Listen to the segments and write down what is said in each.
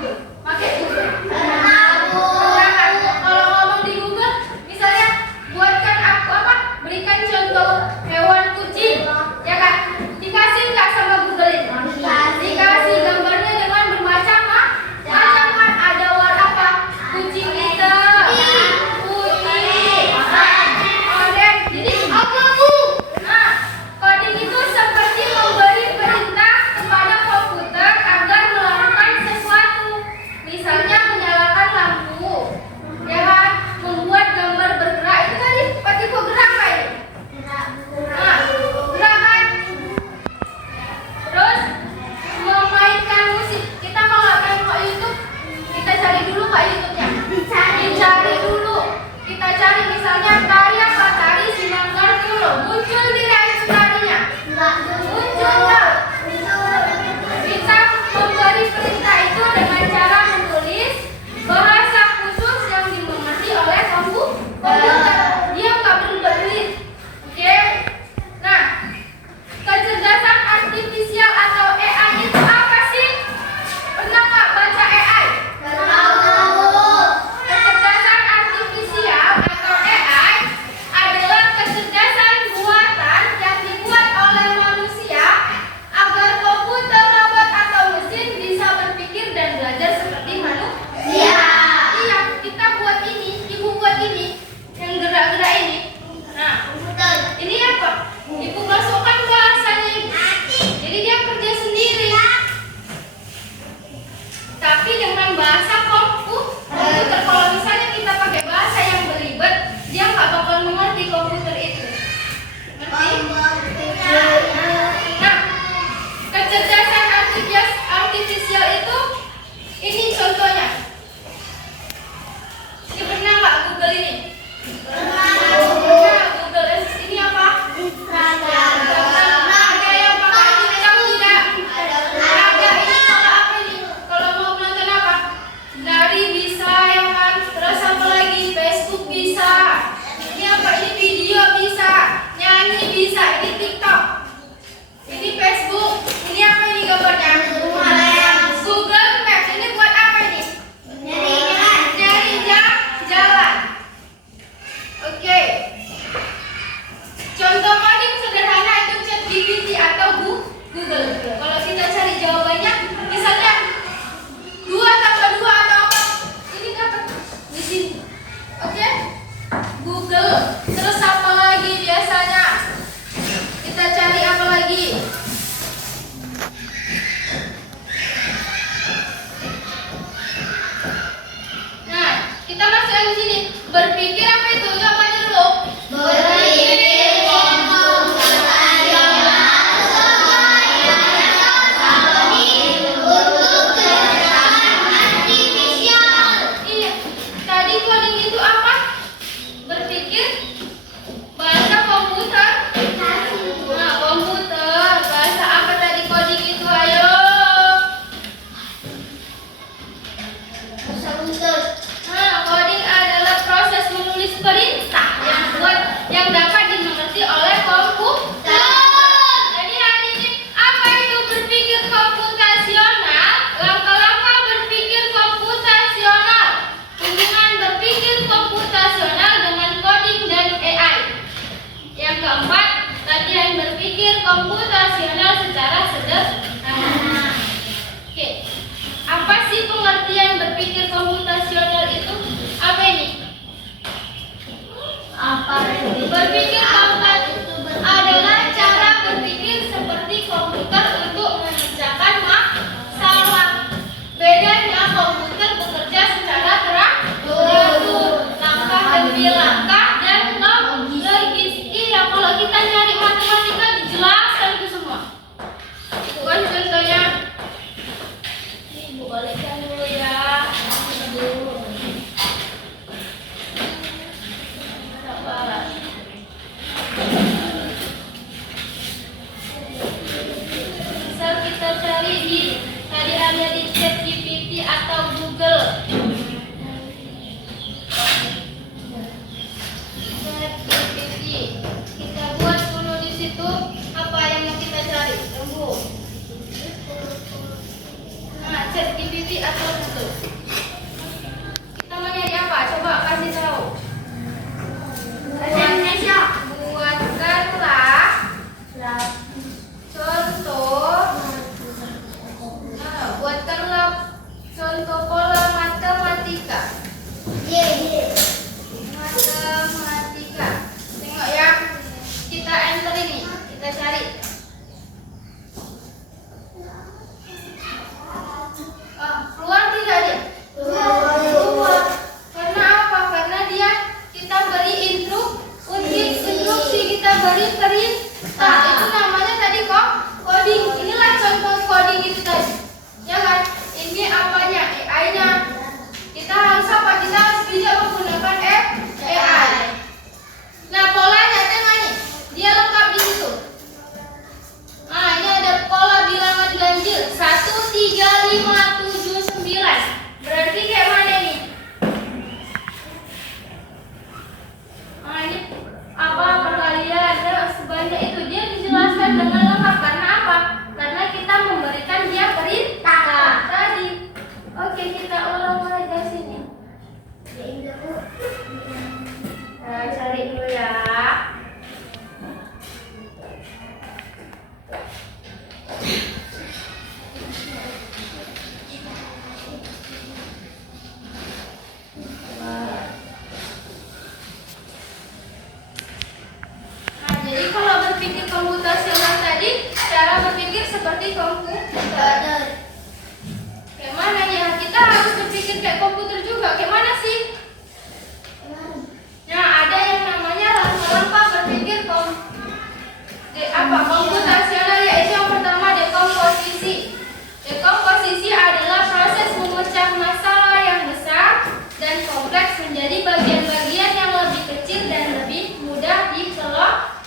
Pakai Google. Nah, kalau ngomong di Google, misalnya buatkan aku apa? Berikan contoh hewan kucing, ya kan? Dikasih nggak sama Google itu? Dikasih gambarnya dengan bermacam macam kan? Ada warna apa? Kucing hitam, putih, oranye. Jadi abu-abu. Nah, coding itu seperti memberi perintah kepada komputer agar melakukan sesuatu. Misalnya menyalakan lampu, ya kan? Membuat gambar bergerak. Itu tadi patiku gerak kan? Nah, gerak kan? Terus memainkan musik. Kita kalau nggak pengen ke YouTube, kita cari dulu nggak YouTube-nya? Dicari dulu. Kita cari misalnya karya Fatari Sinanggar Tulo. Muncul tidak itu tarinya? Muncul nggak? Kita memberi perintah itu dengan cara menulis bahasa khusus yang dimengerti oleh komputer. Dia nggak berbelit. Oke? Nah, kecerdasan artifisial atau AI itu apa sih? Pernah nggak baca AI? Kecerdasan artifisial atau AI adalah kecerdasan buatan yang dibuat oleh manusia agar komputer, robot atau mesin bisa berpikir dan belajar seperti manusia. Iya, kita buat ini, ibu buat ini, yang gerak-gerak ini. Nah, ini apa? Ibu masukkan bahasanya ibu. Jadi dia kerja sendiri. Tapi dengan bahasa komputer. Kalau misalnya kita pakai bahasa yang beribet, dia nggak bakal mengerti komputer itu. Ngerti? Nah, kecerdasan artifisial itu, ini contohnya. Ini pernah nggak Google ini? Pernah. Google ini apa? Ada yang pakai TikTok tidak? Ada. Ini kalau apa ini? Kalau mau nonton apa? Dari bisa ya kan? Terus apa lagi? Facebook bisa. Ini apa? Ini video bisa. Nyanyi bisa. Ini TikTok. Ini Facebook. Ini apa ini gambarnya? Google Maps. Ini buat apa ini? Nyari jalan. Oke. Contoh coding sederhana itu ChatGPT atau Google. Kalau kita cari jawabannya, misalnya 2 tambah 2 atau apa? Ini dapat di sini. Oke? Google. Terus apa lagi biasanya? Kita cari apa lagi? Nah, kita masuk di sini. Berpikir apa itu? Jawabannya dulu. Iya. Tadi coding itu apa? Berpikir bahasa komputer. Nah, komputer. Bahasa apa tadi coding itu? Ayo. Nah, coding adalah proses menulis perintah yang dapat dimengerti oleh komputer. Jadi hari ini apa itu berpikir komputasional? Langkah-langkah berpikir komputasional. Hubungan berpikir komputasional dengan coding dan AI. Yang keempat, latihan berpikir komputasional secara sederhana. Oke. Apa sih pengertian berpikir komputasional itu? Apa ini? Berpikir komputasional adalah cara berpikir seperti komputer untuk mengerjakan masalah. Bedanya komputer bekerja secara teratur, langkah demi langkah dan logis. Iya, kalau kita nyari matematika dijelaskan itu semua. Itu kan contohnya. Ibu balikkan dulu ya. Sabar. Misal kita cari ada di ChatGPT atau Google. ChatGPT. Kita buat dulu di situ apa yang mau kita cari. Tunggu. Nah, ChatGPT atau Google. kasih tahu. Bahasa Indonesia. Buatkanlah contoh pola matematika. Matematika. Tengok ya. Kita enter ini, kita cari. Keluar tidak dia? Keluar. Karena apa? Karena dia kita beri instruksi, kita beri perintah. Itu namanya tadi kok coding. Inilah contoh coding itu tadi. Ya kan? Ini apanya? AI-nya. Kita harus apa? Kita harus bisa menggunakan AI. Nah, polanya tengok nih. Dia lengkap di situ. Nah, ini ada pola bilangan ganjil 1, 3, 5, 7, 9. Berarti kayak mana nih? Nah, ini apa perkalian sebanyak itu dia dijelaskan dengan lengkap. Karena apa? Karena kita memberikan dia perintah tadi. Oke, kita ulang lagi sini. Nah, cari dulu ya. Jadi kalau berpikir komputasional tadi, cara berpikir seperti komputer. Kayak mana ya? Kita harus berpikir kayak komputer juga. Kayak mana sih? Nah, ada yang namanya langkah berpikir komputasional, yaitu yang pertama dekomposisi. Dekomposisi adalah proses memecah masalah yang besar dan kompleks menjadi bagian-bagian yang lebih kecil dan lebih mudah dikelola.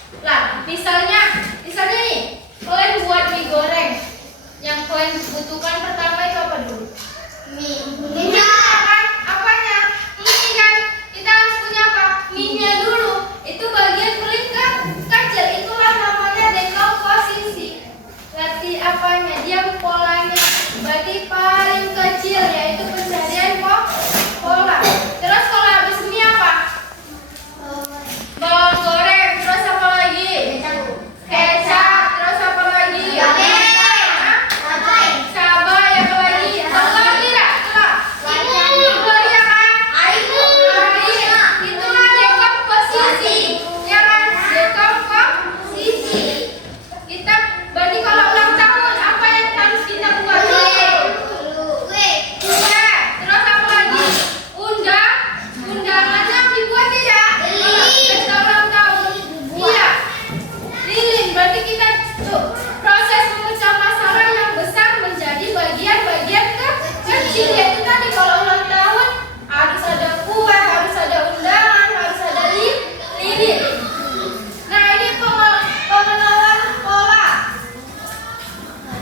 Misalnya nih, kalian buat mie goreng. Yang kalian butuhkan pertama itu apa dulu? Mie. Apanya? Mie kan? Kita harus punya apa? Mie-nya dulu. Itu bagian paling kecil. Itulah namanya dekomposisi. Berarti apanya? Dia polanya. Berarti paling kecil, yaitu pencarian pola. Terus kalau habis mie apa? Bawang goreng. Terus apa lagi? Kecap. Terus apa lagi? Cabai. Apa lagi? Telur tidak? Telur ya kan? Itulah dekomposisi. Ya kan? Dekomposisi. Kita berarti kalau ulang tahun apa yang harus kita buat? Kue. Terus apa lagi? Undangannya dibuat tidak? Pesta ulang tahun. Iya. Lilin. Berarti kita proses memecah masalah yang besar menjadi bagian-bagian kecil. Yaitu tadi kalau ulang tahun harus ada kue, harus ada undangan, harus ada lilin. Nah, ini pengenalan pola.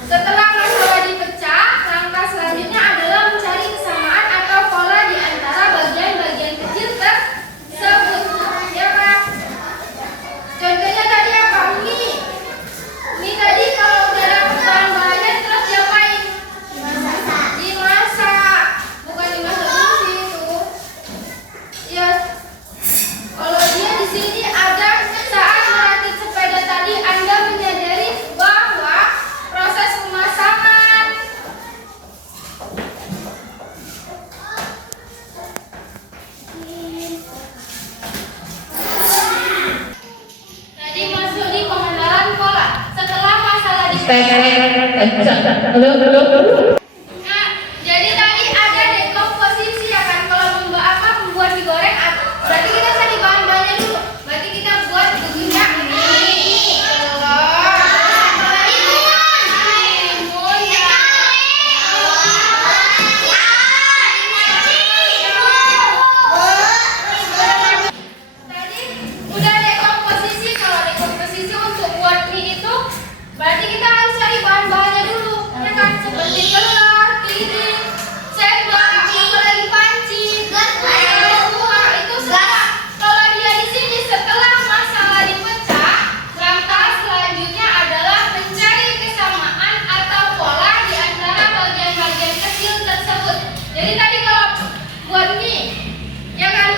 Setelah masalah dipecah, langkah selanjutnya adalah mencari kesamaan atau pola di antara bagian-bagian kecil tersebut. Ya kan? Contohnya tadi apa? Mie. Mie tadi kalau udah dapat bahan-bahannya terus diapain? Dimasak. Bukan dimasak dulu sih itu. Ya. Kalau dia di sini ada saat merakit sepeda tadi Anda menyadari bahwa proses pemasangan tadi masuk di pengenalan pola. Setelah masalah Nah, jadi tadi ada dekomposisi ya kan. Kalau membuat mie goreng, berarti kita cari bahan-bahannya dulu. Berarti kita buat bentuknya mie, telur, timun, tadi udah dekomposisi. Kalau dekomposisi untuk buat mie itu, berarti kita harus cari bahan-bahannya dulu. Ya kan? Seperti telur, piring, sendok, apalagi panci, itu semua. Kalau dia di sini setelah masalah dipecah, langkah selanjutnya adalah mencari kesamaan atau pola di antara bagian-bagian kecil tersebut. Jadi tadi kalau buat mie, ya kan,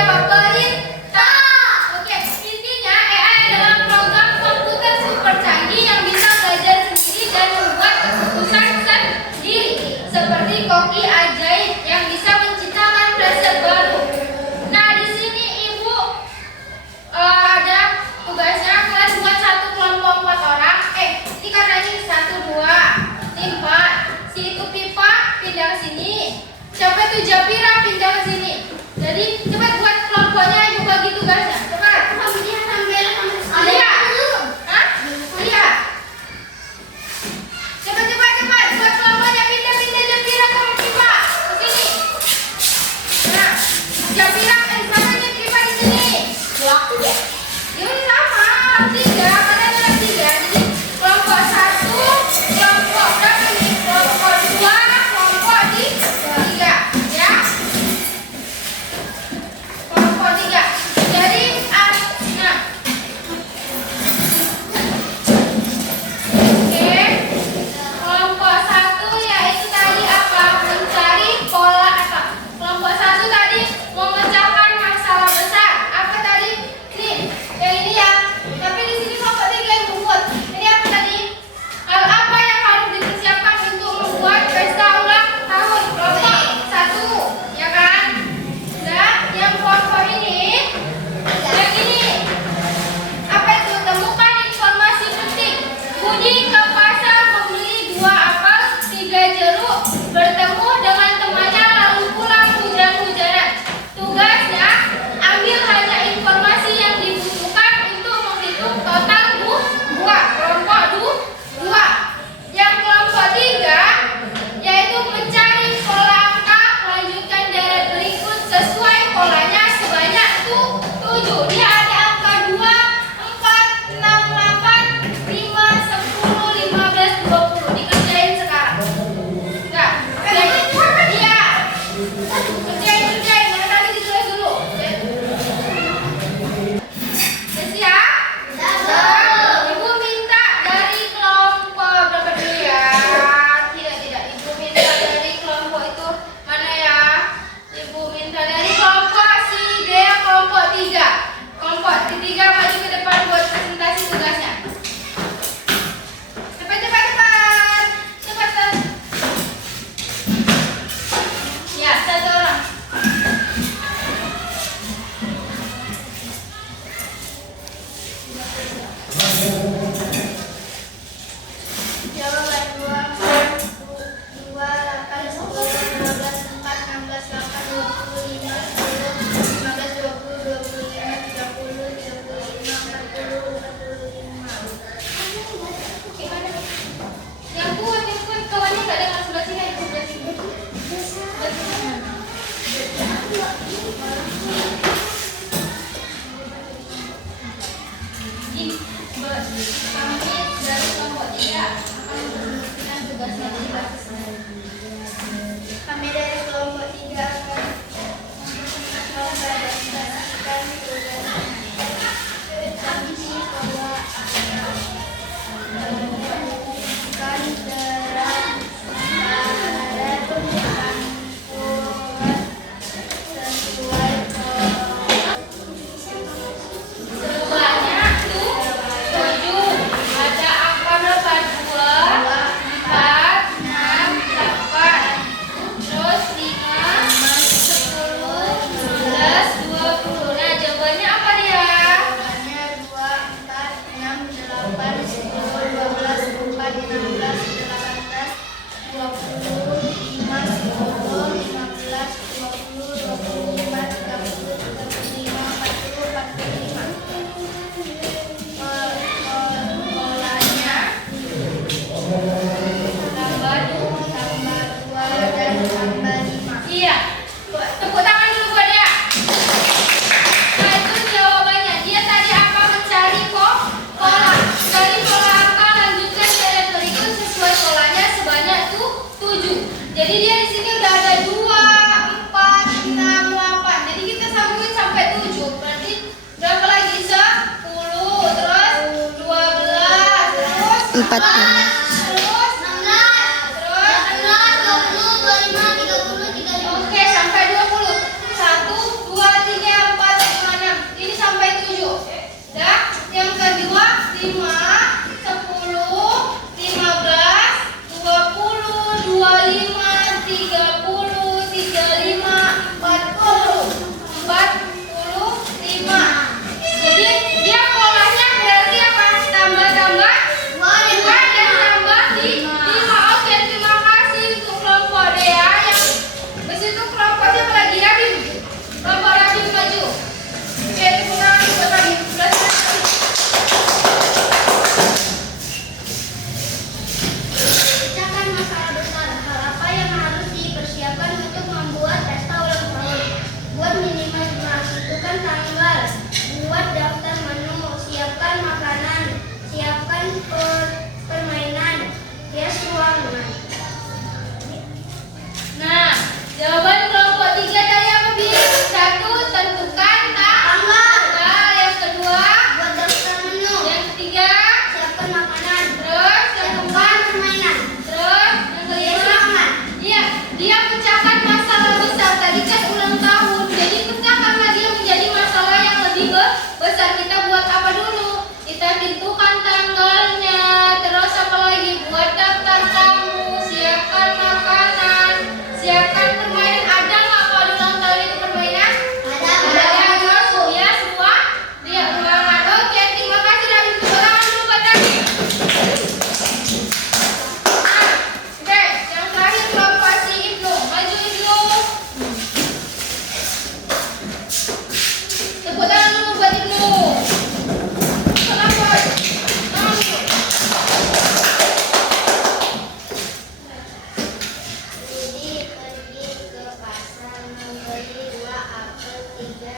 apa? Perintah. Oke, intinya AI adalah program komputer super canggih yang bisa belajar sendiri dan membuat keputusan sendiri, seperti koki ajaib yang bisa menciptakan preset baru. Nah, di sini Ibu ada tugasnya kalian buat satu kelompok 4 orang. Ini karena ini 1, 2, 4. Si itu pipa pindah ke sini. Siapa itu Japira pindah ke sini. Jadi cepat buat kelompoknya Ibu bagi tugasnya. Cepat. Iya. Hah? Iya. Cepat buat kelompoknya pindah Japira sama pipa ke sini. Nah, Japira sama pipa di sini. Ya udah sama 3 karena ada 3. Jadi kelompok 1, kelompok berapa nih? Kelompok 2, kelompok 3 ya. Kelompok 3. Jadi nah. Oke. Kelompok 1 yaitu tadi apa? Mencari pola apa? Kelompok 1 tadi memecahkan masalah besar. Apa tadi? Nih, yang ini ya. Tapi di sini kelompok 3 yang membuat. Ini apa tadi? Hal apa yang harus dipersiapkan untuk membuat pesta ulang tahun? Kelompok 1, ya kan? Dan yang kelompok ini, yang ini apa itu? Temukan informasi penting. Budi ke pasar membeli 2 apel, 3 jeruk, bertemu dengan temannya lalu pulang hujan-hujanan. Tugasnya ambil hanya informasi yang dibutuhkan untuk menghitung total buah. Kelompok 2. Yang kelompok 3 yaitu mencari pola angka, lanjutkan deret berikut sesuai polanya sebanyak 7. Dia ada angka 2, 4, 6, 8, 5, 10, 15, 20. Dikerjain sekarang. Enggak, kerjain. Iya. Kerjain. Yang tadi ditulis dulu. Udah siap? Ibu minta dari kelompok berapa dulu ya? Tidak. Ibu minta dari kelompok itu mana ya? Ibu minta dari kelompok si Dea, kelompok 3. Kelompok 3 maju ke depan buat presentasi tugasnya. Cepat. Ya, 1 orang. Jawaban 2, 8, 10, 12, 4, 16, 8, 25, 10, 15, 20, 25, 30, 35, 40, 45. Yang kuat kawannya nggak dengar sebelah sini. Sebelah sini. Kami dari kelompok 3 akan menunjukkan tugasnya di kelas. Kami dari kelompok 3 akan mempresentasikan tugasnya. Kami bahwa menunjukkan terang pada campuran sesuai sebanyak 7. Ada angka berapa? 2, 4, 6, 8. Terus 5, 10, 11, 20. Nah, jawabannya apa dia? Jawabannya 2, 4, 6, 8, 10, 12, 4, 16, 18, 20, 5, 10, 15, 20, 25, 30, 35, 40, 45. Polanya tambah 2 dan tambah 5. Iya. Tepuk tangan dulu buat dia. Nah, itu jawabannya. Dia tadi apa? Mencari pola. Dari pola angka lanjutkan deret berikut sesuai polanya sebanyak 7. Jadi dia di sini udah ada 2, 4, 6, 8. Jadi kita sambungin sampai 7. Berarti berapa lagi? 10, terus 12, terus 14. terus 16, terus 20, 25, 30, 35. Oke, sampai 20. 1, 2, 3, 4, Jawaban kelompok 3 dari apa, Bi? 1. Tentukan tanggal. Yang kedua, Buat daftar menu. yang ketiga, Siapkan makanan. terus yang keempat, Siapkan permainan. terus yang kelima. Semangat. Iya, dia pecahkan masalah besar. Tadi kan ulang tahun, jadi pecahkanlah dia menjadi masalah yang lebih besar. Kita buat apa dulu? Kita tentukan tanggalnya. Terus apa lagi? Buat daftar tamu, siapkan makanan, siapkan permainan. Ada nggak kalau di ulang tahun itu permainan? Ada. Ya, terus ya semua dia ruangan. Oke, terima kasih dan ulangan dulu buat tadi. Oke, yang terakhir kelompok si Ibnu. Maju Ibnu. Tepuk tangan dulu buat Ibnu. Kenapa? Tangan dulu. Budi pergi ke pasar membeli 2 apel, 3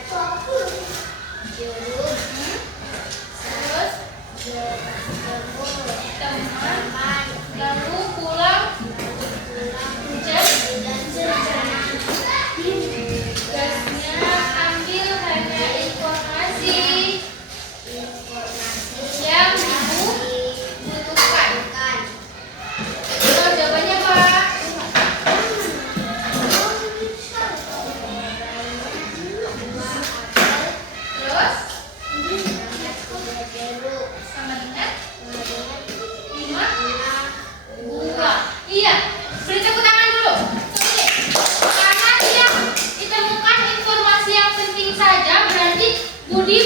jeruk, Terus bertemu teman, lalu pulang hujan. Tugasnya ambil hanya informasi yang dibutuhkan. Terus jawabannya apa? Terus sama dengan 5 buah. Iya, beri tepuk tangan dulu. Oke. Karena dia ditemukan informasi yang penting saja, berarti Budi